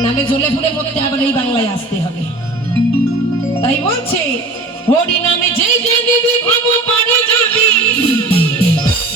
ভুলে পড়তে আবার এই বাংলায় আসতে হবে। তাই বলছে, হরি নামে যে যে নিবি ভব পারে যাবি।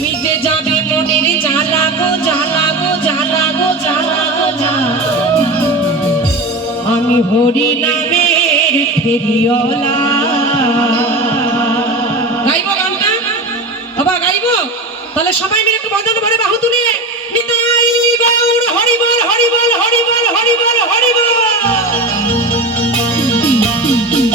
মিটে যাবে মনের জ্বালা গো জ্বালা গো জ্বালা গো জ্বালা গো আমি হরি নামের ফেরিওলা Mm-hmm. mm-hmm.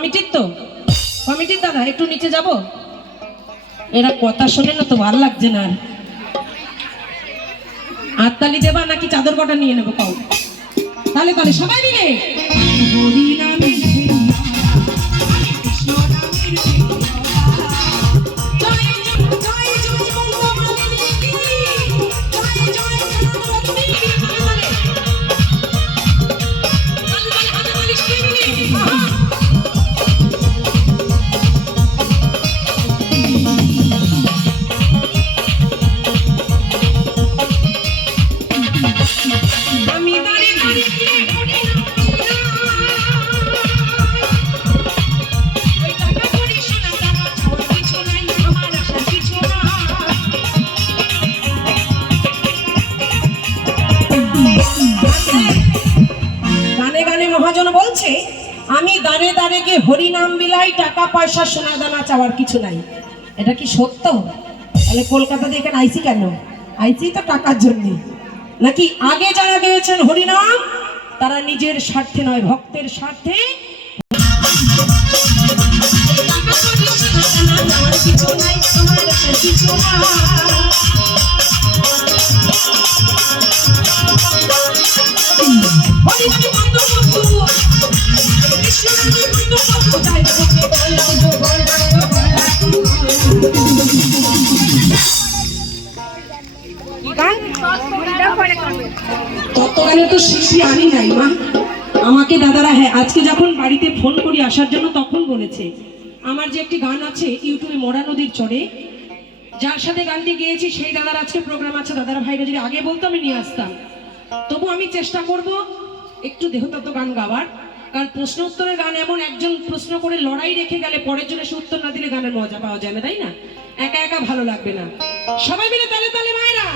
কমিটির তো? কমিটির দাদা, একটু নিচে যাব? এরা কথা শোনে না তো, ভালো লাগছে না আর। হাততালি দেবা নাকি চাদর কটা নিয়ে নেব কাউ তাহলে তাহলে সবাই মিলে? আমি দাঁড়ে দাঁড়ে গিয়ে হরি নাম বিলাই টাকা, পয়সা, সোনা, দানা চাওয়ার কিছু নাই। এটা কি সত্য? তাহলে কলকাতাতে এখানে আইসি কেন? আইসি তো টাকার জন্য। নাকি আগে যারা গেয়েছেন হরিনাম, তারা নিজের স্বার্থে নয়, ভক্তের স্বার্থে? কিছু তত তো শিল্পী আনি নাই, মা। আমাকে দাদারা হ্যাঁ আজকে যখন বাড়িতে ফোন করি আসার জন্য তখন বলেছে। আমার যে একটি গান আছে, ইউটিউবে মোড়া নদীর চড়ে যার সাথে গানটি গেয়েছি, সেই দাদার আজকে প্রোগ্রাম আছে। দাদারা ভাইরা যদি আগে বলতো, আমি নিয়ে আসতাম। তবু আমি চেষ্টা করব একটু দেহতত্ত্ব গান গাওয়ার। কারণ প্রশ্ন উত্তরের গান এমন, একজন প্রশ্ন করে লড়াই রেখে গেলে পরের জন্য সে উত্তর না দিলে গানের মজা পাওয়া যায় না, তাই না? একা একা ভালো লাগবে না। সবাই মিলে তালে তালে মায়েরা!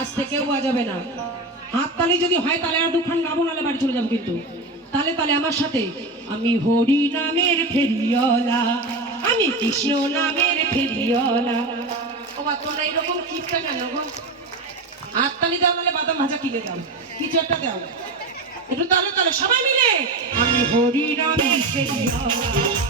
আজ থেকে হওয়া যাবে না। হাত তালি যদি হয়, তাহলে আর দুখান গাবো, নাহলে বাড়ি চলে যাব কিন্তু। তাহলে তাহলে আমার সাথে, আমি হরি নামের ফেরিওলা আমি কৃষ্ণ নামের ফেরিওলা ও তোমরা গো? হাততালি দাও বাদাম ভাজা কিছু একটা দাও। একটু তাহলে তাহলে সবাই মিলে। আমি হরি নামের ফেরিওলা